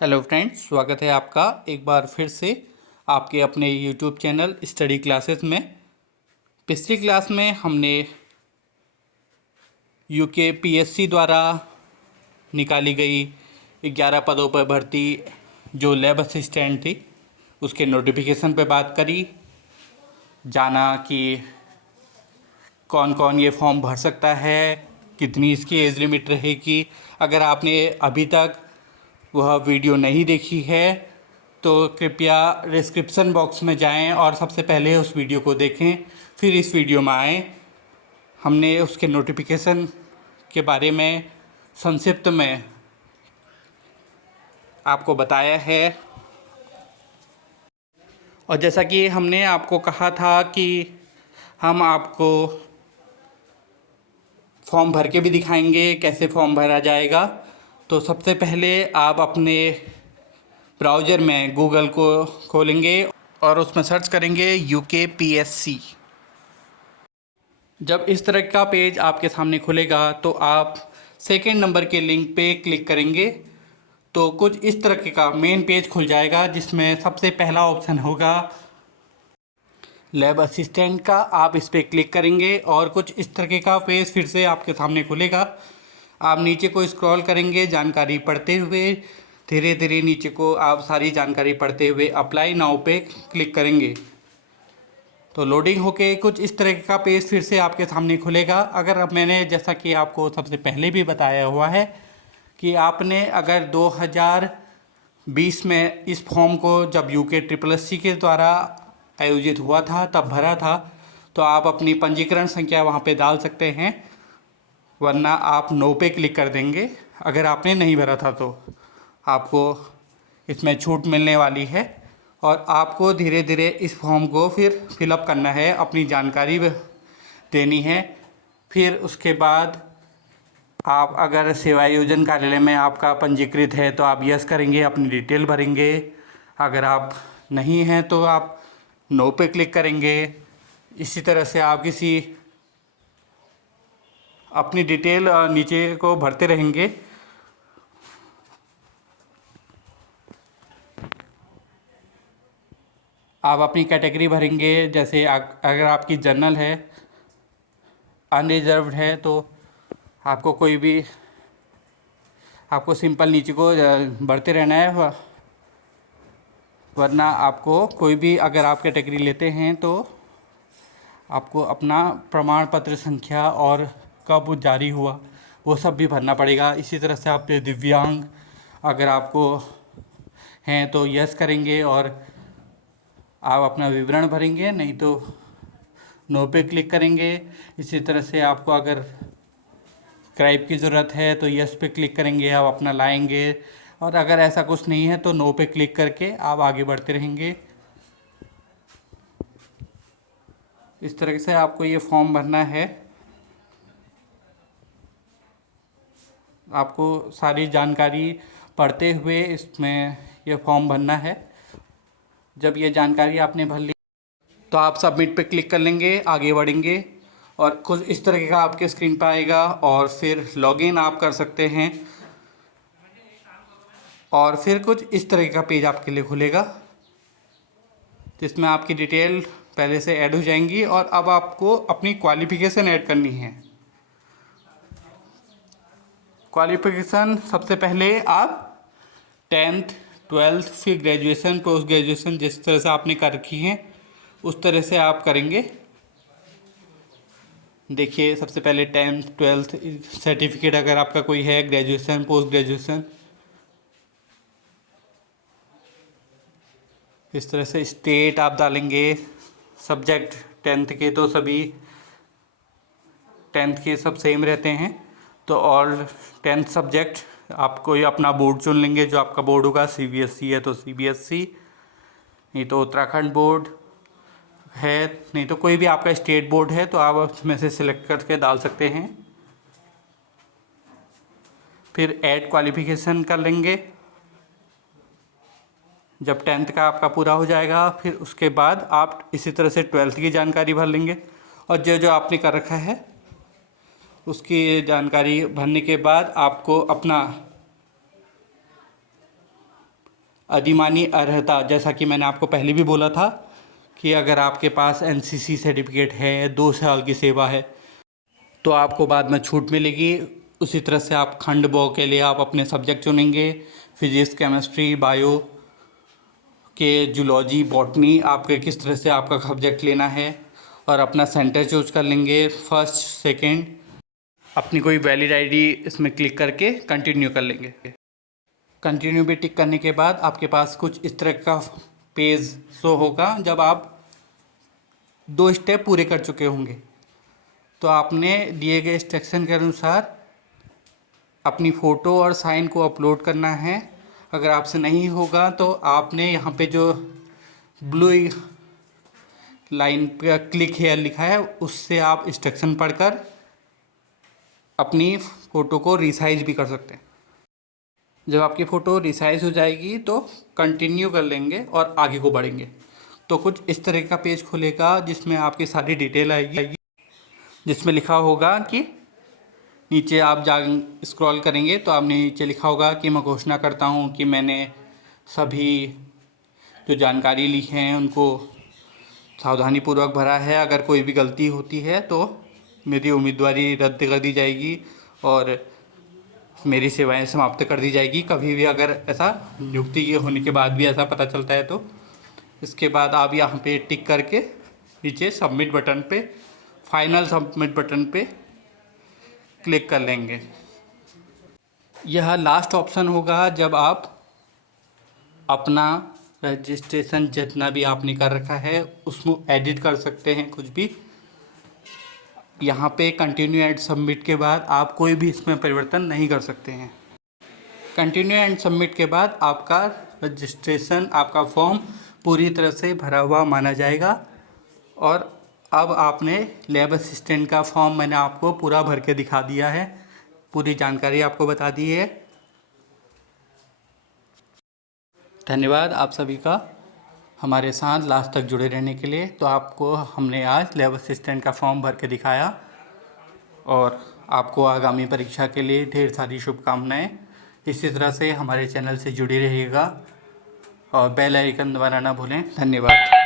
Hello friends, स्वागत है आपका एक बार फिर से आपके अपने यूट्यूब चैनल स्टडी क्लासेस में। पिछली क्लास में हमने यूके पीएससी द्वारा निकाली गई 11 पदों पर भर्ती जो लैब असिस्टेंट थी उसके नोटिफिकेशन पर बात करी, जाना कि कौन कौन ये फॉर्म भर सकता है, कितनी इसकी एज लिमिट रहेगी। अगर आपने अभी तक वह वीडियो नहीं देखी है तो कृपया डिस्क्रिप्शन बॉक्स में जाएं और सबसे पहले उस वीडियो को देखें, फिर इस वीडियो में आएँ। हमने उसके नोटिफिकेशन के बारे में संक्षिप्त में आपको बताया है। और जैसा कि हमने आपको कहा था कि हम आपको फॉर्म भर के भी दिखाएंगे कैसे फॉर्म भरा जाएगा। तो सबसे पहले आप अपने ब्राउज़र में गूगल को खोलेंगे और उसमें सर्च करेंगे UKPSC। जब इस तरह का पेज आपके सामने खुलेगा तो आप सेकंड नंबर के लिंक पे क्लिक करेंगे तो कुछ इस तरह का मेन पेज खुल जाएगा, जिसमें सबसे पहला ऑप्शन होगा लैब असिस्टेंट का। आप इस पर क्लिक करेंगे और कुछ इस तरह का पेज फिर से आपके सामने खुलेगा। आप नीचे को स्क्रॉल करेंगे जानकारी पढ़ते हुए, धीरे धीरे नीचे को आप सारी जानकारी पढ़ते हुए अप्लाई नाउ पे क्लिक करेंगे तो लोडिंग होके कुछ इस तरह का पेज फिर से आपके सामने खुलेगा। अगर अब मैंने जैसा कि आपको सबसे पहले भी बताया हुआ है कि आपने अगर 2020 में इस फॉर्म को जब यूके SSC के द्वारा आयोजित हुआ था तब भरा था तो आप अपनी पंजीकरण संख्या वहाँ पे डाल सकते हैं, वरना आप नो पे क्लिक कर देंगे। अगर आपने नहीं भरा था तो आपको इसमें छूट मिलने वाली है और आपको धीरे धीरे इस फॉर्म को फिर फिलअप करना है, अपनी जानकारी देनी है। फिर उसके बाद आप अगर सेवायोजन कार्यालय में आपका पंजीकृत है तो आप यस करेंगे, अपनी डिटेल भरेंगे। अगर आप नहीं हैं तो आप नो पे क्लिक करेंगे। इसी तरह से आप किसी अपनी डिटेल नीचे को भरते रहेंगे। आप अपनी कैटेगरी भरेंगे, जैसे अगर आपकी जनरल है, अनरिजर्व्ड है तो आपको कोई भी आपको सिंपल नीचे को भरते रहना है, वरना आपको कोई भी अगर आप कैटेगरी लेते हैं तो आपको अपना प्रमाण पत्र संख्या और कब जारी हुआ वो सब भी भरना पड़ेगा। इसी तरह से आप दिव्यांग अगर आपको हैं तो यस करेंगे और आप अपना विवरण भरेंगे, नहीं तो नो पे क्लिक करेंगे। इसी तरह से आपको अगर स्क्राइब की ज़रूरत है तो यस पे क्लिक करेंगे, आप अपना लाएंगे। और अगर ऐसा कुछ नहीं है तो नो पे क्लिक करके आप आगे बढ़ते रहेंगे। इस तरह से आपको ये फॉर्म भरना है। आपको सारी जानकारी पढ़ते हुए इसमें यह फॉर्म भरना है। जब ये जानकारी आपने भर ली तो आप सबमिट पे क्लिक कर लेंगे, आगे बढ़ेंगे और कुछ इस तरह का आपके स्क्रीन पर आएगा और फिर लॉगिन आप कर सकते हैं और फिर कुछ इस तरह का पेज आपके लिए खुलेगा जिसमें आपकी डिटेल पहले से ऐड हो जाएंगी और अब आपको अपनी क्वालिफ़िकेशन ऐड करनी है। क्वालिफ़िकेशन सबसे पहले आप 10th 12th फिर ग्रेजुएशन पोस्ट ग्रेजुएशन जिस तरह से आपने कर रखी हैं उस तरह से आप करेंगे। देखिए, सबसे पहले 10th 12th सर्टिफिकेट अगर आपका कोई है, ग्रेजुएशन पोस्ट ग्रेजुएशन, इस तरह से स्टेट आप डालेंगे। सब्जेक्ट 10th के तो सभी 10th के सब सेम रहते हैं तो ऑल 10th सब्जेक्ट आप कोई अपना बोर्ड चुन लेंगे, जो आपका बोर्ड होगा। CBSE है तो CBSE, नहीं तो उत्तराखंड बोर्ड है, नहीं तो कोई भी आपका स्टेट बोर्ड है तो आप उसमें से सिलेक्ट करके डाल सकते हैं। फिर ऐड क्वालिफ़िकेशन कर लेंगे जब 10th का आपका पूरा हो जाएगा। फिर उसके बाद आप इसी तरह से 12th की जानकारी भर लेंगे और जो जो आपने कर रखा है उसकी जानकारी भरने के बाद आपको अपना अधिमानी अर्हता, जैसा कि मैंने आपको पहले भी बोला था कि अगर आपके पास एनसीसी सर्टिफिकेट है, 2 साल की सेवा है, तो आपको बाद में छूट मिलेगी। उसी तरह से आप खंड ब के लिए आप अपने सब्जेक्ट चुनेंगे, फिजिक्स, केमिस्ट्री, बायो के, जूलॉजी, बॉटनी, आपके किस तरह से आपका सब्जेक्ट लेना है, और अपना सेंटर चूज कर लेंगे, फर्स्ट, सेकंड। अपनी कोई वैलिड आईडी इसमें क्लिक करके कंटिन्यू कर लेंगे। कंटिन्यू भी टिक करने के बाद आपके पास कुछ इस तरह का पेज शो होगा। जब आप 2 स्टेप पूरे कर चुके होंगे तो आपने दिए गए इंस्ट्रक्शन के अनुसार अपनी फ़ोटो और साइन को अपलोड करना है। अगर आपसे नहीं होगा तो आपने यहाँ पे जो ब्लू लाइन पे क्लिक हेयर लिखा है, उससे आप इंस्ट्रक्शन पढ़कर अपनी फ़ोटो को रिसाइज भी कर सकते हैं। जब आपकी फ़ोटो रिसाइज हो जाएगी तो कंटिन्यू कर लेंगे और आगे को बढ़ेंगे। तो कुछ इस तरह का पेज खुलेगा जिसमें आपकी सारी डिटेल आएगी, जिसमें लिखा होगा कि नीचे आप जा स्क्रॉल करेंगे तो आपने नीचे लिखा होगा कि मैं घोषणा करता हूँ कि मैंने सभी जो जानकारी ली हैं उनको सावधानीपूर्वक भरा है। अगर कोई भी गलती होती है तो मेरी उम्मीदवारी रद्द कर दी जाएगी और मेरी सेवाएं समाप्त कर दी जाएगी। कभी भी अगर ऐसा नियुक्ति के होने के बाद भी ऐसा पता चलता है तो इसके बाद आप यहाँ पे टिक करके नीचे सबमिट बटन पे, फाइनल सबमिट बटन पे क्लिक कर लेंगे। यह लास्ट ऑप्शन होगा जब आप अपना रजिस्ट्रेशन जितना भी आपने कर रखा है उसमें एडिट कर सकते हैं कुछ भी। यहाँ पे कंटिन्यू एंड सबमिट के बाद आप कोई भी इसमें परिवर्तन नहीं कर सकते हैं। कंटिन्यू एंड सबमिट के बाद आपका रजिस्ट्रेशन, आपका फॉर्म पूरी तरह से भरा हुआ माना जाएगा। और अब आपने लैब असिस्टेंट का फॉर्म मैंने आपको पूरा भर के दिखा दिया है, पूरी जानकारी आपको बता दी है। धन्यवाद आप सभी का हमारे साथ लास्ट तक जुड़े रहने के लिए। तो आपको हमने आज लैब असिस्टेंट का फॉर्म भर के दिखाया और आपको आगामी परीक्षा के लिए ढेर सारी शुभकामनाएं। इसी तरह से हमारे चैनल से जुड़े रहिएगा और बेल आइकन दबाना ना भूलें। धन्यवाद।